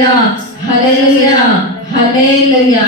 హల్లెలూయా హల్లెలూయా హల్లెలూయా.